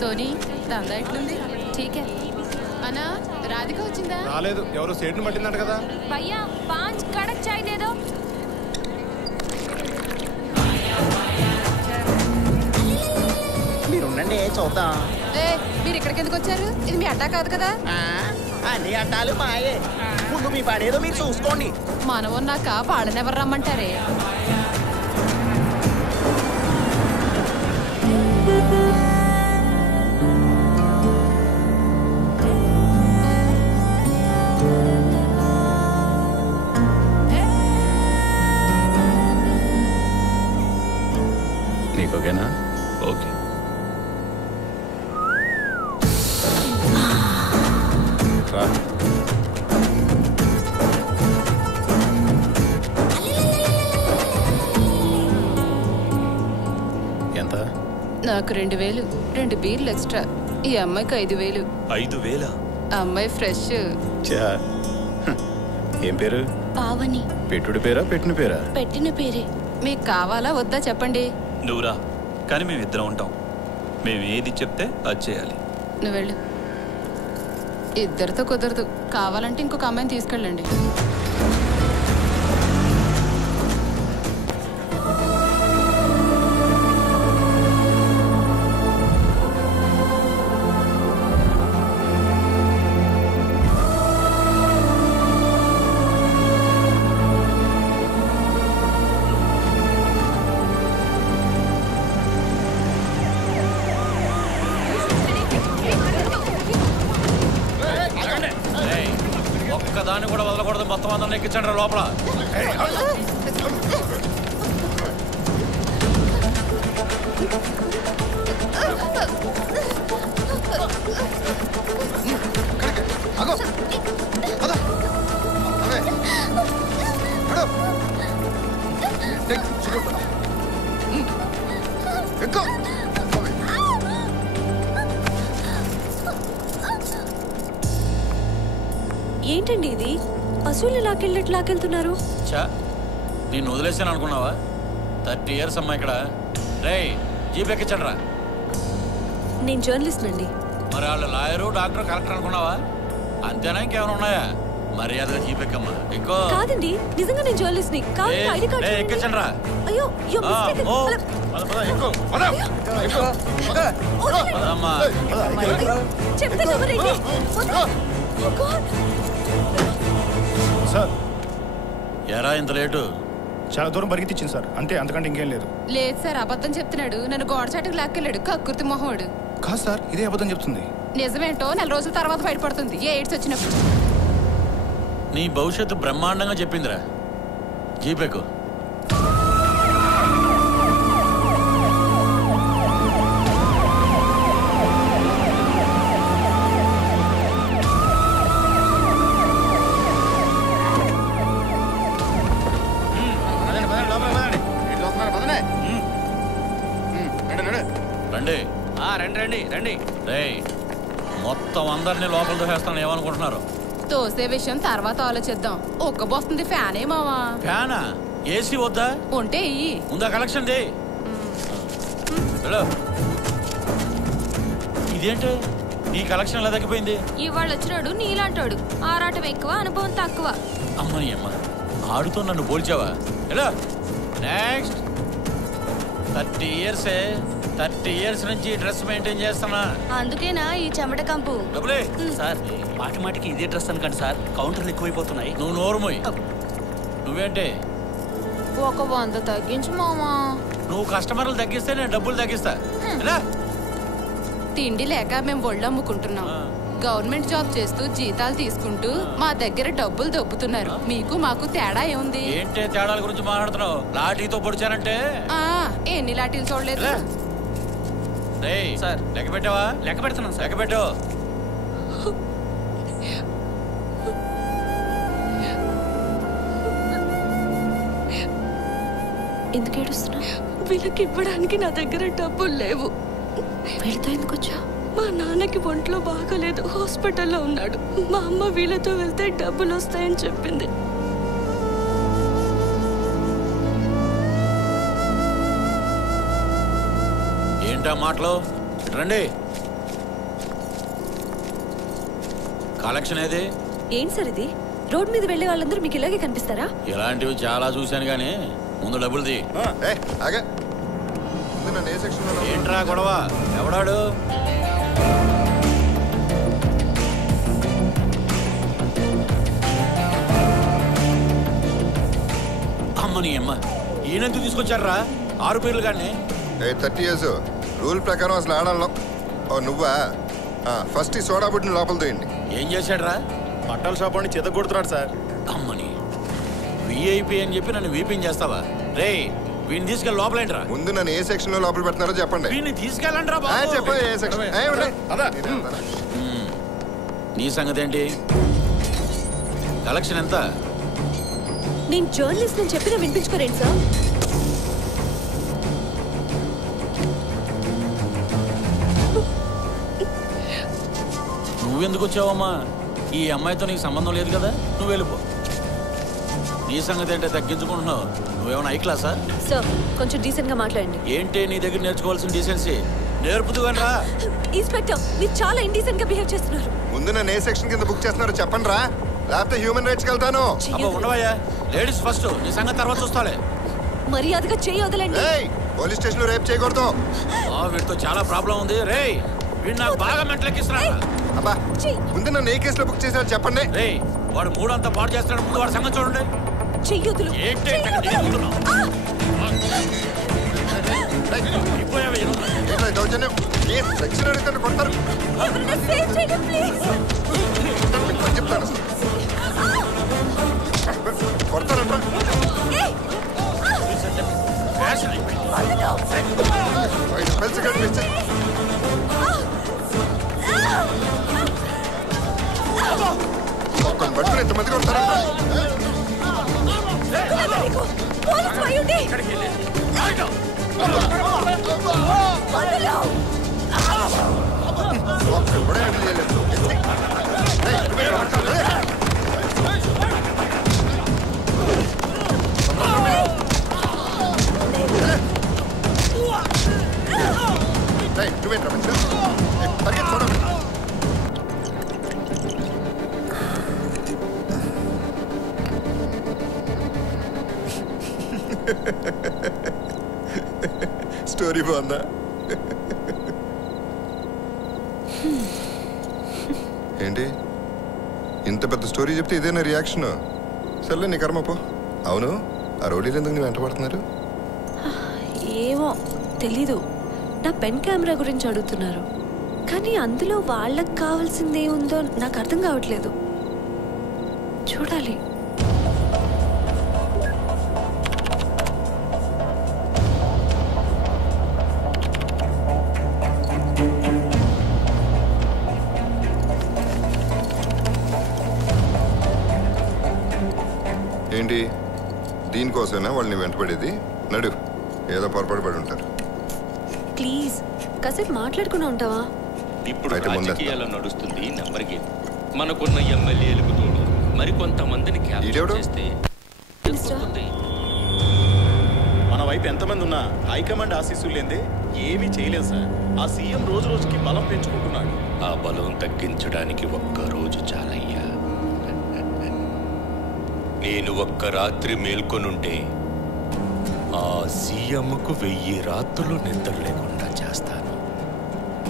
Sony దందా ఎట్లుంది? ఠీకే అన్నా. రాధిక వచ్చిందా? రాలేదు. ఎవరు సేటుని పట్టిందంట కదా. భయ్యా 5 కడక్ చాయ్ దేదో. మీరు ఉండండి చూద్దాం. మీరు ఇక్కడికి ఎందుకు వచ్చారు? ఇది మీ అడ్డా కాదు కదా. అన్ని అడ్డాలు మాయే. ముందు మీ పనేదో మీరు చూసుకోండి. మనం ఉన్నాక వాళ్ళనెవరు రమ్మంటారే? ఓకేనా? ఓకే. ఎంత? నాకు 2000, 2 బీర్లు ఎక్స్ట్రా. ఈ అమ్మాయికి 5000. 5000? అమ్మాయి ఫ్రెష్. ఏం పేరు? పావని. పెట్టుడి పేరా పెట్టిన పేరా? పెట్టిన పేరే. మీకు కావాలా వద్దా చెప్పండి. నువ్వురా, కానీ మేమిద్దరం ఉంటాం. మేము ఏది చెప్తే అది చేయాలి. నువ్వు వెళ్ళు. ఇద్దరితో కుదరదు. కావాలంటే ఇంకొక అమ్మాయిని తీసుకెళ్ళండి. ఒక్కదాన్ని కూడా వదలకూడదు. మొత్తం అందరిని ఎక్కించండి లోపల. ఏంటండి ఇది? పశువులు లాకెళ్తున్నారు. చా, నేను వదిలేసాను అనుకున్నావా? 30 years అమ్మా ఇక్కడ. రే, జీప్ ఎక్కించండి రా. నేను జర్నలిస్ట్ అండి. మరి వాళ్ళు లాయరు, డాక్టర్, కలెక్టర్ అనుకున్నావా? అంతేనా? ఇంకేమైనా ఉన్నాయా? మర్యాదగా జీప్ ఎక్కమ్మా. ఇంకో కాదండి, నిజంగా నేను జర్నలిస్ట్ ని. ఐడి కార్డు ఎక్కించండి రా. అయ్యో సార్, ఎరా ఇంత లేటు? చాలా దూరం పరిగెత్తించింది సార్. అంతే, అంతకంటే ఇంకేం లేదు. లేదు సార్, అబద్ధం చెప్తున్నాడు. నన్ను గోడచాటుకు లాక్కెళ్ళాడు. కక్కుర్తి మొహోడు. కాదు సార్, ఇదే అబద్ధం చెప్తుంది. నిజమేంటో 4 రోజుల తర్వాత బయటపడుతుంది. ఏ ఎయిడ్స్ వచ్చినప్పుడు. నీ భవిష్యత్తు బ్రహ్మాండంగా చెప్పిందిరా. జీపెక్కు. రండి. రండి రండి. రే, మొత్తం అందరినీ లోపల దోసేస్తాను. ఏమనుకుంటున్నారు? తోసే విషయం తర్వాత ఆలోచిద్దాం. ఒక్కబోస్తుంది ఫ్యానే మావా. ఫ్యానా? ఏసీ వద్దా? ఉంటే ఇయ్యి. ముందా కలెక్షన్ ది. ఇదేంటి నీ కలెక్షన్ ఎలా తగ్గిపోయింది? ఇవాళ వచ్చినాడు నీలాంటాడు. ఆరాటం ఎక్కువ, అనుభవం తక్కువ. అమ్మని అమ్మ, ఆడుతో నన్ను పోల్చావా? ఎలా? నెక్స్ట్. 30 years 30 years నుంచి డ్రెస్ మెయింటైన్ చేస్తున్నా. అందుకేనా ఈ చెమట కంపు? డబ్బులే సార్, మాటి మాటికి ఇదే డ్రెస్ అనుకోండి సార్. కౌంటర్లు ఎక్కువైపోతున్నాయి. నువ్వు నోరుమోయ్. నువ్వేంటే 100 తగ్గించు మామా. నువ్వు కస్టమర్లు తగ్గిస్తే నేను డబ్బులు తగ్గిస్తా. ఎలా? తిండి లేక మేము ఒళ్ళు అమ్ముకుంటున్నాం. గవర్నమెంట్ జాబ్ చేస్తూ జీతాలు తీసుకుంటూ మా దగ్గర డబ్బులు దొబ్బుతున్నారు. మీకు మాకు తేడా ఏముంది? ఏంటే తేడాల గురించి మాట్లాడుతున్నావు? లాఠీతో పొడిచానంటే ఎన్ని లాఠీలు చూడలేదు. సార్, లెక్క పెట్టావా? లెక్క పెడుతున్నాం సార్. లెక్క పెట్టు. ఎందుకు ఏడుస్తున్నా? వీళ్ళకి ఇవ్వడానికి నా దగ్గర డబ్బులు లేవు. వీళ్ళతో ఎందుకు వచ్చా? మా నాన్నకి ఒంట్లో బాగలేదు, హాస్పిటల్లో ఉన్నాడు. మా అమ్మ వీళ్ళతో వెళ్తే డబ్బులు వస్తాయని చెప్పింది. ఏంటా మాటలు? రండి. కలెక్షన్ ఏది? ఏంటి సార్ ఇది? రోడ్ మీద వెళ్ళే వాళ్ళందరూ మీకు ఇలాగే కనిపిస్తారా? ఇలాంటివి చాలా చూశాను కానీ ముందు డబ్బులుది. ఏంట్రా గొడవ? ఎవడాడు? అమ్మని అమ్మ, ఈయనెందుకు తీసుకొచ్చారా 6 పేర్లు కానీ? 30 years రూల్ ప్రకారం అసలు ఆడాలో. నువ్వా? ఫస్ట్ ఈ సోడా బుడ్డిని లోపల తోయండి. ఏం చేశాడ్రా? బట్టల షాప్ అని చేత కొడుతున్నాడు సార్. అమ్మని విఐపి అని చెప్పి నన్ను వీపింగ్ చేస్తావా? రే వీడిని తీసుకెళ్ళి లోపలేంట్రా. ముందు నన్ను ఏ సెక్షన్ లో లోపల పెడుతున్నారో చెప్పండి. వీడిని తీసుకెళ్ళండి. చెప్పండి ఏ సెక్షన్. నీ సంగతి ఏంటి? కలెక్షన్ ఎంత? నేను జర్నలిస్ట్ అని చెప్పినా వినిపించుకోరేంటి సార్? నువ్వెందుకు వచ్చావమ్మా? ఈ అమ్మాయితో నీకు సంబంధం లేదు కదా, నువ్వు వెళ్ళిపో. నీ సంగతి ఏంటో తగ్గించుకుంటున్నావు. నువ్వేమైనా హై క్లాసా? సార్ కొంచెం డీసెంట్ గా మాట్లాడండి. ఏంటి నీ దగ్గర నేర్చుకోవాల్సిన డీసెన్సీ? నేర్పుతుగాని రా. ఇన్స్పెక్టర్ మీరు చాలా ఇండీసెంట్ గా బిహేవ్ చేస్తున్నారు. ముందు నన్ను ఏ సెక్షన్ కింద బుక్ చేస్తున్నారో చెప్పండి రా, లేకపోతే హ్యూమన్ రైట్స్కి వెళ్తాను. ఉండవయ్యా, లేడీస్ ఫస్ట్, నీ సంగతి తర్వాత చూస్తాలే. మర్యాదగా చేయి వదలండి. పోలీస్ స్టేషన్ లో రేప్ చేయకూడదు. వీటితో చాలా ప్రాబ్లం ఉంది. రే వీడు నాకు బాగా మెంటలెక్కిస్తున్నాడు. అబ్బా ముందు నన్ను ఏ కేసులో బుక్ చేశారో చెప్పండి. రే వాడు మూడంతా పాడు చేస్తాడు, ముందు వాడి సంగతి చూడండి. చెయ్యొద్దులు. దౌర్జన్యం సెక్షన్ అడుగుతాను కొడతారు. చెప్తాను కొడతారంట. ఒక్కని బట్టి ఎంతమంది కొడతారంట. స్టోరీ బాగుందా? ఏంటి ఇంత పెద్ద స్టోరీ చెప్తే ఇదేనా రియాక్షన్? సర్లే నీ కర్మ పో. అవును ఆ రోడీలు ఎందుకు నువ్వు వెంట పడుతున్నారు? ఏమో తెలీదు. నా పెన్ కెమెరా గురించి అడుగుతున్నారు, కానీ అందులో వాళ్ళకి కావాల్సింది ఏముందో నాకు అర్థం కావట్లేదు. చూడాలి. ఏంటి దీనికోసమైనా వాళ్ళని వెంటపడేది? నడు, ఏదో పొరపాటు పడి ఉంటారు. ప్లీజ్ కాసేపు మాట్లాడుకున్నా ఉంటావా? ఇప్పుడు రాజకీయాల్లో నడుస్తుంది నెంబర్ గేమ్. మనకున్న ఎమ్మెల్యేలకు తోడు మరికొంతమందిని క్యాప్చర్ చేస్తే మన వైపు ఎంతమంది ఉన్నా హైకమాండ్ ఆశీస్సులు లేదే ఏమీ చేయలేదు సార్. ఆ సీఎం రోజు రోజుకి బలం పెంచుకుంటున్నాడు. ఆ బలం తగ్గించడానికి ఒక్క రోజు చాలయ్యా. నేను ఒక్క రాత్రి మేల్కొనుంటే ఆ సీఎంకు 1000 రాత్రులు నిద్ర లేకుండా చేస్తాను.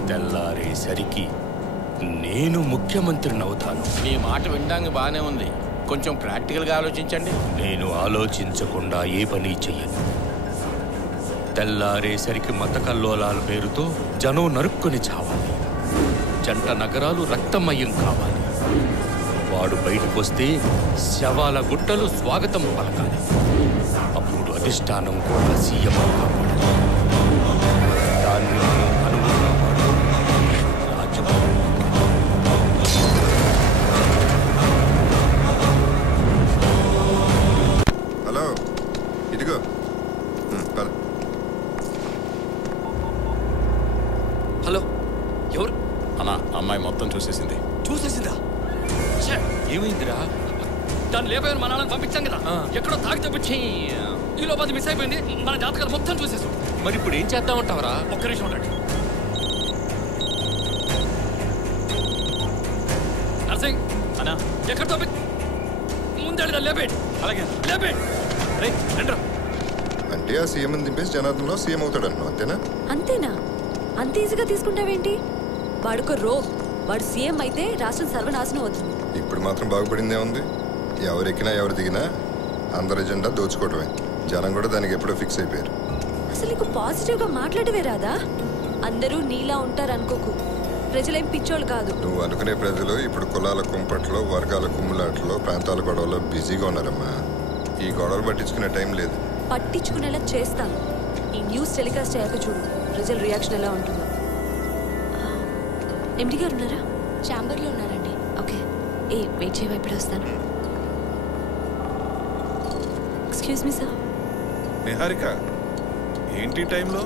తెల్లారేసరికి నేను ముఖ్యమంత్రిని అవుతాను. మీ మాట వినడానికి బాగానే ఉంది, కొంచెం ప్రాక్టికల్గా ఆలోచించండి. నేను ఆలోచించకుండా ఏ పని చెయ్యను. తెల్లారేసరికి మత కల్లోలాల పేరుతో జనం నరుక్కుని చావాలి. జంట నగరాలు రక్తమయం కావాలి. వాడు బయటకు వస్తే శవాల గుట్టలు స్వాగతం పలకాలి. అప్పుడు అధిష్టానం కూడా సీఎం కాపాడాలి. దాన్ని అనుకున్నవాడు రాజ్యం. హలో ఇదిగో హలో ఎవరు? అన్నా అమ్మాయి మొత్తం చూసేసింది. చూసేసిందా? ఏమైందిరా? దాన్ని లేకపోయిన మా నాన్నని పంపించాం కదా, ఎక్కడో తాగి తప్పించి ఈ లోపల మిస్ అయిపోయింది. మన జాతకాలు మొత్తం చూసేసాం. మరి ఇప్పుడు ఏం చేద్దామంటావరా? ఒక్క నిమిషం ఉండండి. నర్సింగ్ ఎక్కడ తప్పి ముందెళ్ళిదా లేపేయండి. అలాగే లేపేయండి. రే రండ్రా. అంటే ఆ సీఎం దింపేసి జనార్దన్లో సీఎం అవుతాడు అంటున్నావు అంతేనా? అంతేనా? అంత ఈజీగా తీసుకుంటావేంటి? వాడుకో వాడు సీఎం అయితే రాష్ట్రం సర్వనాశనం అవుతుంది. ఇప్పుడు మాత్రం బాగుపడిందే ఉంది. ఎవరెక్కినా ఎవరు దిగినా అందరి ఎజెండా దోచుకోవటమే. జనం కూడా దానికి ఎప్పుడో ఫిక్స్ అయిపోయారు. అసలు నీకు పాజిటివ్ గా మాట్లాడవే రాదా? అందరూ నీలా ఉంటారు అనుకోకు. ప్రజలేం పిచ్చోళ్ళు కాదు. నువ్వు అనుకునే ప్రజలు ఇప్పుడు కులాల కుంపట్లో, వర్గాల కుమ్ములాట్లో, ప్రాంతాల గొడవలో బిజీగా ఉన్నారమ్మా. ఈ గొడవలు పట్టించుకునే టైం లేదు. పట్టించుకునేలా చేస్తాను. ఈ న్యూస్ టెలికాస్ట్ అయ్యాక చూడు ప్రజల రియాక్షన్ ఎలా ఉంటుందో. ఎండి గారు ఉన్నారా? ఛాంబర్లో ఉన్నారండి. ఓకే, వెయిట్ చేయవా, ఇప్పుడే వస్తాను. Excuse me sir. నిహారిక, ఏంటి టైంలో?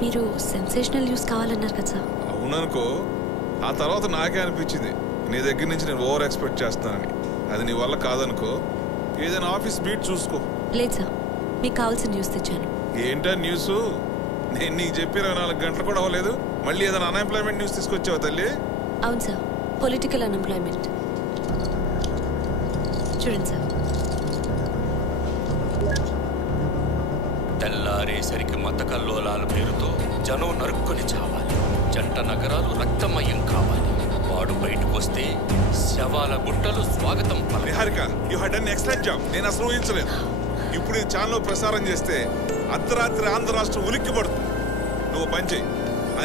మీరు సెన్సేషనల్ న్యూస్ కావాలన్నారు కదా సార్. అవుననుకో. ఆ తర్వాత నాకే అనిపించింది నీ దగ్గర నుంచి నేను ఓవర్ ఎక్స్పెక్ట్ చేస్తానని. అది నీ వల్ల కాదనుకో. ఏదైనా ఆఫీస్ బీట్ చూసుకో. లేదు సార్, మీకు కావాల్సిన న్యూస్ తెచ్చాను. ఏంటా న్యూస్? నేను నీకు చెప్పి 24 గంటలు కూడా అవ్వలేదు, మళ్ళీ ఏదైనా అన్ఎంప్లాయ్మెంట్ న్యూస్ తీసుకొచ్చావు తల్లి? అవును సార్, పొలిటికల్ అన్ఎంప్లాయ్మెంట్. చూడండి సార్. తెల్లారేసరికి మత కల్లోలాల పేరుతో జనం నరుక్కొని చావాలి. జంట నగరాలు రక్తమయం కావాలి. వాడు బయటకు వస్తే శవాల గుట్టలు స్వాగతం పలకాలి. Niharika, you have done excellent job. నేను అసలు ఊహించలేదు. ఇప్పుడు ఈ ఛానల్లో ప్రసారం చేస్తే అర్ధరాత్రి ఆంధ్ర రాష్ట్రం ఉలిక్కి పడుతుంది. నువ్వు పని చేయి.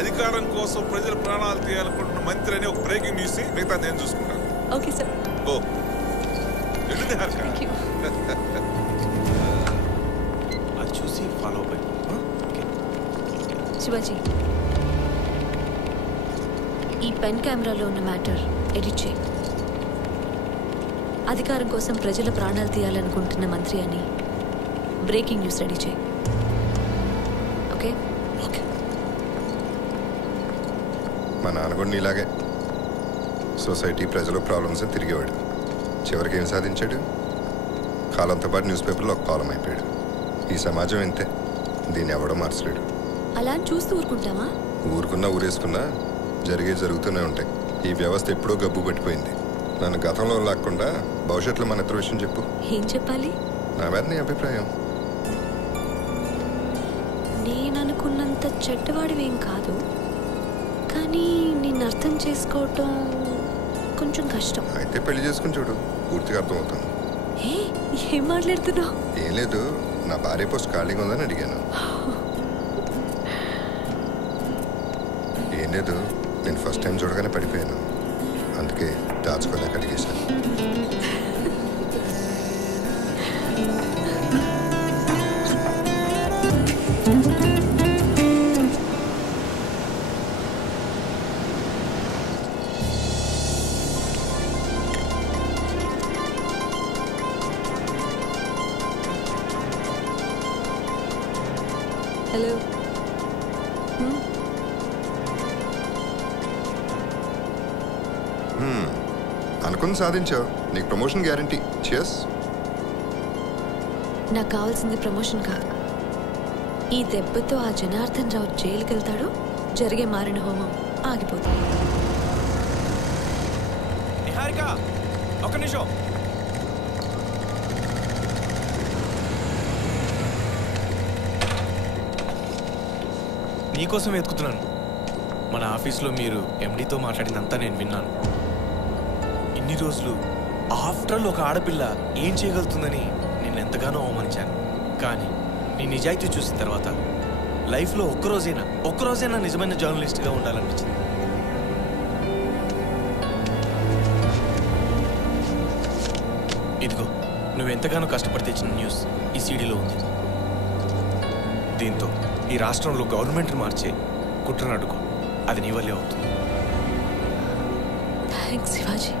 అధికారం కోసం ప్రజల ప్రాణాలు తీయాలనుకుంటున్న మంత్రి అని ఒక బ్రేకింగ్ న్యూస్, మిగతా నేను చూసుకుంటాను. Okay sir. ఓ వెళ్ళు నిహారిక. అది చూసి ఫాలో అవ్వండి. శివాజీ, ఈ పెన్ కెమెరాలో ఉన్న మ్యాటర్ ఎడిట్ చేయి. అధికారం కోసం ప్రజల ప్రాణాలు తీయాలనుకుంటున్న మంత్రి అని బ్రేకింగ్ న్యూస్ రెడీ చేయి. ఓకే? ఓకే. మా నాన్న కూడా నీలాగే సొసైటీ, ప్రజలు ప్రాబ్లమ్స్ తిరిగేవాడు. చివరికి ఏం సాధించాడు? కాలంతో పాటు న్యూస్ పేపర్లో ఒక కాలం అయిపోయాడు. ఈ సమాజం ఇంతే, దీన్ని ఎవడో మార్చలేడు. అలా చూస్తూ ఊరుకుంటామా? ఊరుకున్నా ఊరేసుకున్నా జరుగుతూనే ఉంటాయి. ఈ వ్యవస్థ ఎప్పుడో గబ్బు పట్టిపోయింది. నన్ను గతంలో లాక్కుండా భవిష్యత్తులో మన ఇతర విషయం చెప్పు. ఏం చెప్పాలి? నా మీద నీ అభిప్రాయం. నేను అనుకున్నంత చెడ్డవాడివేం కాదు, కానీ నిన్ను అర్థం చేసుకోవటం కొంచెం కష్టం. అయితే పెళ్లి చేసుకుని చూడు, పూర్తిగా అర్థమవుతాను. ఏం మాట్లాడుతున్నావు? ఏం లేదు, నా భార్య పోస్ట్ ఖాళీగా ఉందని అడిగాను. ఏం లేదు, నేను ఫస్ట్ టైం చూడగానే పడిపోయాను. అందుకే దాచుకోలేక అడిగేశాను. హలో. అనుకుని సాధించావు. నీకు ప్రమోషన్ గ్యారంటీ. చియర్స్. నాకు కావాల్సింది ప్రమోషన్ కాదు. ఈ దెబ్బతో ఆ జనార్దన్ రావు జైలుకి వెళ్తాడు, జరిగే మారిన హోమం ఆగిపోతుంది. నిహారిక, ఒక్క నిమిషం. నీకోసం వెతుకుతున్నాను. మన ఆఫీస్లో మీరు ఎండీతో మాట్లాడిందంతా నేను విన్నాను. ఇన్ని రోజులు ఆఫ్టర్ ఆల్ ఒక ఆడపిల్ల ఏం చేయగలుగుతుందని నేను ఎంతగానో అవమానించాను. కానీ నీ నిజాయితీ చూసిన తర్వాత లైఫ్లో ఒక్కరోజైనా నిజమైన జర్నలిస్ట్గా ఉండాలనిపించింది. ఇదిగో, నువ్వెంతగానో కష్టపడి తెచ్చిన న్యూస్ ఈ సీడీలో ఉంది. దీంతో ఈ రాష్ట్రంలో గవర్నమెంట్ని మార్చే కుట్రను అడుగు. అది నీ వల్లే అవుతుంది. థ్యాంక్స్ శివాజీ.